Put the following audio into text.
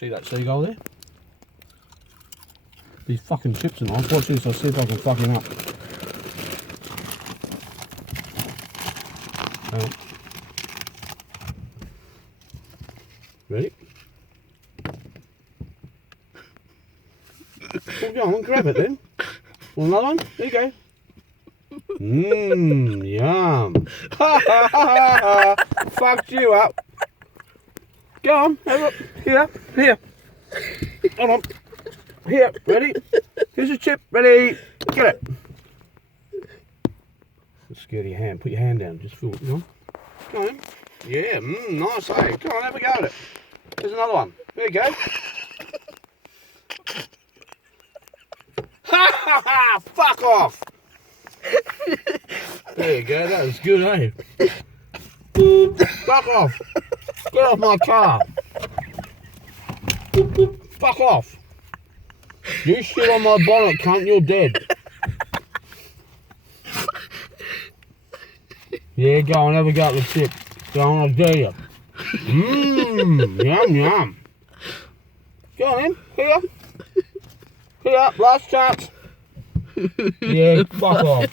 See that seagull there? These fucking chips are nice. Watch this, I'll see if I can fuck him up. Ready? Well, go on, grab it then. Want another one? There you go. Mmm, yum. Ha ha ha ha! Fucked you up. Go on, have a here, here. Hold on. Here, ready? Here's a chip, ready? Get it. Let's get your hand. Put your hand down. Just feel it. Go on. Go on. Yeah, nice, eh? Come on, have a go at it. Here's another one. There you go. Ha ha ha! Fuck off! There you go, that was good, eh? Fuck off! Get off my car! Fuck off! You shit on my bonnet, cunt, you're dead. Yeah, go on, have a go at the chip. Go on, I dare you. Mmm, yum, yum. Go on then, here. Here, last chance. Yeah, fuck off.